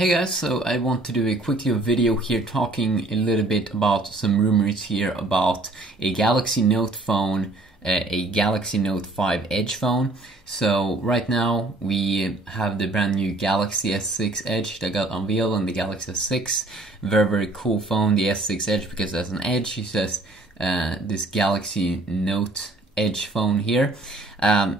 Hey guys, so I want to do a quick little video here talking a little bit about some rumors here about a Galaxy Note phone, a Galaxy Note 5 Edge phone. So right now we have the brand new Galaxy S6 Edge that got unveiled on the Galaxy S6. Very cool phone, the S6 Edge, because as an Edge it says this Galaxy Note Edge phone here.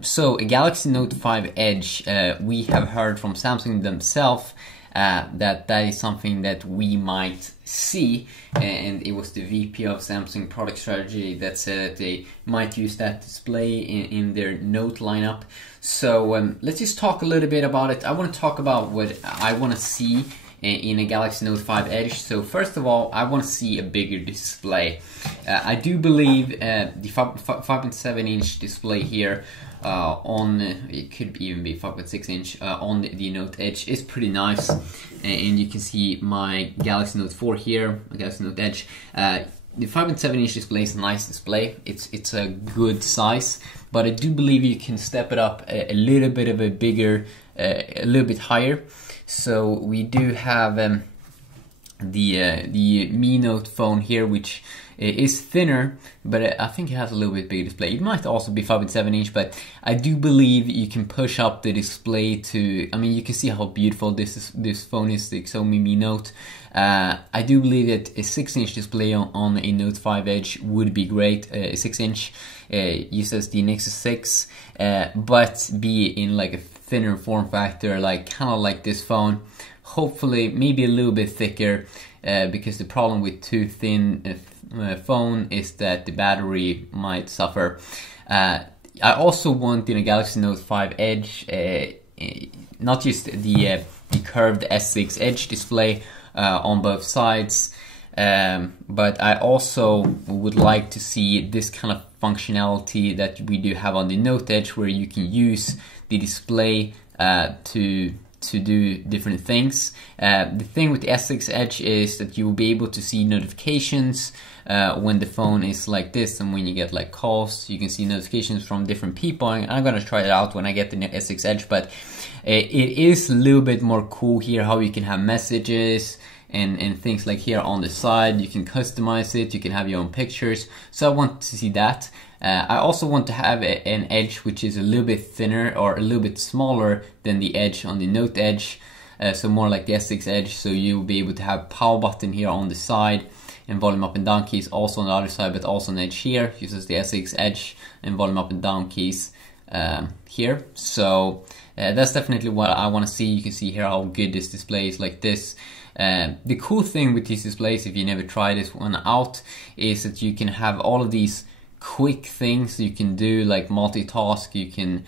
So a Galaxy Note 5 Edge, we have heard from Samsung themselves that is something that we might see, and it was the VP of Samsung product strategy that said that they might use that display in their Note lineup. So let's just talk a little bit about it. I want to talk about what I want to see in a Galaxy Note 5 Edge. So first of all, I want to see a bigger display. I do believe the 5.7 inch display here on, it could even be 5.6 inch on the Note Edge is pretty nice, and you can see my Galaxy Note 4 here, my Galaxy Note Edge. The 5.7 inch display is a nice display. It's a good size, but I do believe you can step it up a little bit of a bigger, a little bit higher. So we do have the Mi Note phone here, which is thinner, but I think it has a little bit bigger display. It might also be 5.7 inch, but I do believe you can push up the display to, I mean, you can see how beautiful this phone is, the Xiaomi Mi Note. I do believe that a 6-inch display on a Note 5 Edge would be great. A 6-inch uses the Nexus 6, but be in like a thinner form factor, like kind of like this phone. Hopefully, maybe a little bit thicker, because the problem with too thin phone is that the battery might suffer. I also want in a Galaxy Note 5 Edge not just the curved S6 Edge display on both sides, but I also would like to see this kind of functionality that we do have on the Note Edge, where you can use the display to do different things. The thing with the S6 Edge is that you will be able to see notifications when the phone is like this, and when you get like calls, you can see notifications from different people. I'm gonna try it out when I get the S6 Edge, but it is a little bit more cool here how you can have messages and things like here on the side. You can customize it, you can have your own pictures, so I want to see that. I also want to have an Edge which is a little bit thinner or a little bit smaller than the Edge on the Note Edge, so more like the S6 Edge, so you'll be able to have power button here on the side and volume up and down keys also on the other side, but also an Edge here uses the S6 Edge and volume up and down keys here. So that's definitely what I want to see. You can see here how good this display is like this. The cool thing with these displays, if you never try this one out, is that you can have all of these quick things you can do, like multitask. You can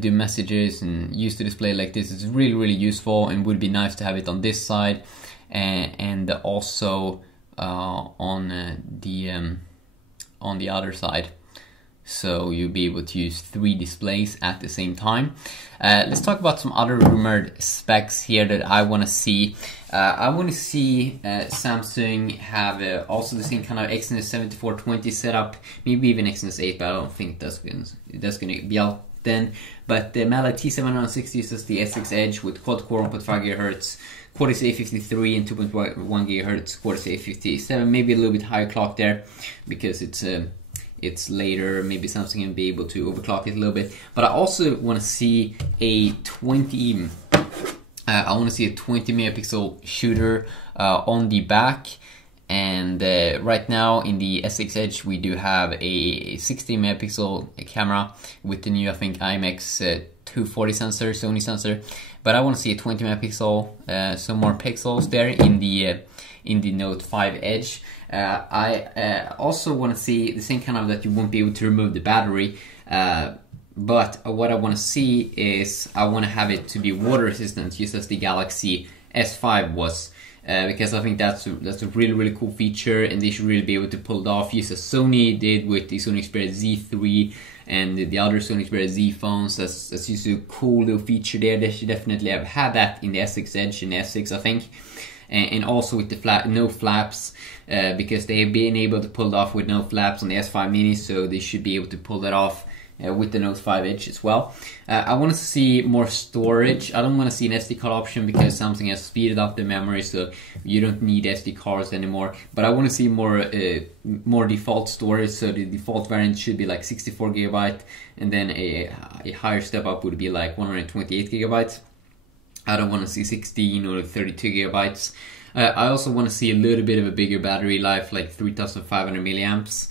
do messages and use the display like this. It's really useful, and would be nice to have it on this side and also on the other side. So you'll be able to use 3 displays at the same time. Let's talk about some other rumored specs here that I want to see. I want to see Samsung have also the same kind of Exynos 7420 setup, maybe even Exynos 8, but I don't think that's going to be out then. But the Mali T760 uses the S6 Edge with quad-core 1.5 GHz, Cortex A53 and 2.1 GHz Cortex A57, maybe a little bit higher clock there because it's later. Maybe Samsung can be able to overclock it a little bit. But I also want to see a 20 megapixel shooter on the back. And right now in the S6 Edge we do have a 60 megapixel camera with the new, I think, IMX 240 sensor, Sony sensor. But I want to see a 20 megapixel, some more pixels there in the Note 5 Edge. I also want to see the same kind of that you won't be able to remove the battery, but what I want to see is I want to have it to be water resistant, just as the Galaxy S5 was, because I think that's a really cool feature, and they should really be able to pull it off, just as Sony did with the Sony Xperia Z3 and the other Sony Xperia Z phones. That's just a cool little feature there. They should definitely have had that in the S6 Edge and the S6, I think. And also with the no flaps, because they have been able to pull it off with no flaps on the S5 Mini, so they should be able to pull that off with the Note 5 Edge as well. I want to see more storage. I don't want to see an SD card option because Samsung has speeded up the memory, so you don't need SD cards anymore. But I want to see more default storage. So the default variant should be like 64 gigabyte, and then a higher step up would be like 128 gigabytes. I don't want to see 16 or 32 gigabytes. I also want to see a little bit of a bigger battery life, like 3,500 milliamps.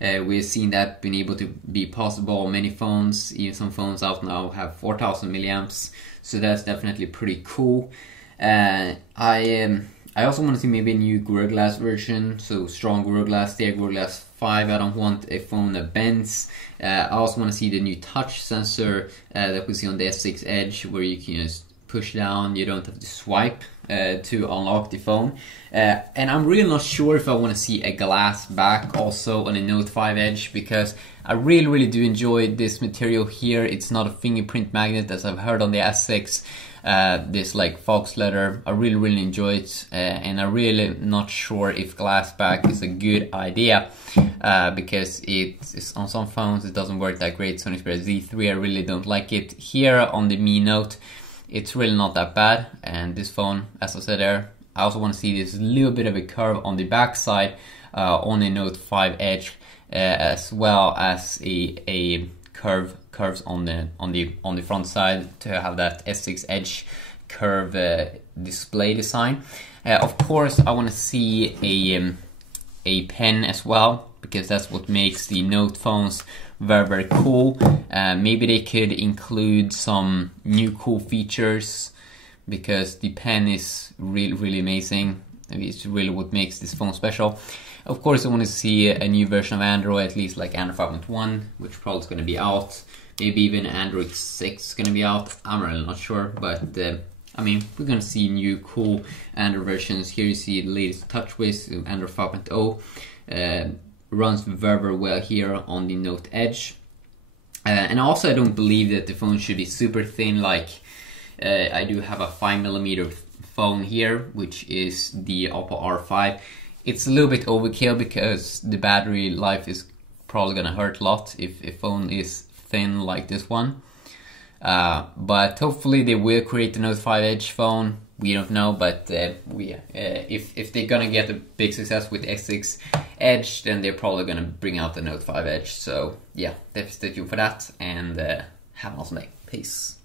We've seen that being able to be possible on many phones. Even some phones out now have 4,000 milliamps, so that's definitely pretty cool. I also want to see maybe a new Gorilla Glass version, so strong Gorilla Glass, Gorilla Glass 5. I don't want a phone that bends. I also want to see the new touch sensor that we see on the S6 Edge, where you can just push down, you don't have to swipe to unlock the phone. And I'm really not sure if I want to see a glass back also on a Note 5 Edge, because I really do enjoy this material here. It's not a fingerprint magnet as I've heard on the S6. This like fox leather, I really enjoy it, and I'm really not sure if glass back is a good idea, because it's on some phones it doesn't work that great. Sony Xperia Z3, I really don't like it. Here on the Mi Note, it's really not that bad, and this phone, as I said there, I also want to see this little bit of a curve on the back side on a Note 5 Edge, as well as a curves on the front side to have that S6 Edge curve display design. Of course, I want to see a pen as well, because that's what makes the Note phones very cool. Maybe they could include some new cool features, because the pen is really amazing. It's really what makes this phone special. Of course, I want to see a new version of Android, at least like Android 5.1, which probably is going to be out. Maybe even Android 6 is going to be out. I'm really not sure, but I mean, we're going to see new cool Android versions. Here you see the latest TouchWiz, Android 5.0. Runs very well here on the Note Edge. And also, I don't believe that the phone should be super thin. Like I do have a 5mm phone here, which is the Oppo R5. It's a little bit overkill because the battery life is probably gonna hurt a lot if a phone is thin like this one. But hopefully they will create the Note 5 Edge phone. We don't know, but if they're gonna get a big success with S6 Edge, then they're probably gonna bring out the Note 5 Edge. So yeah, stay tuned for that, and have an awesome day. Peace.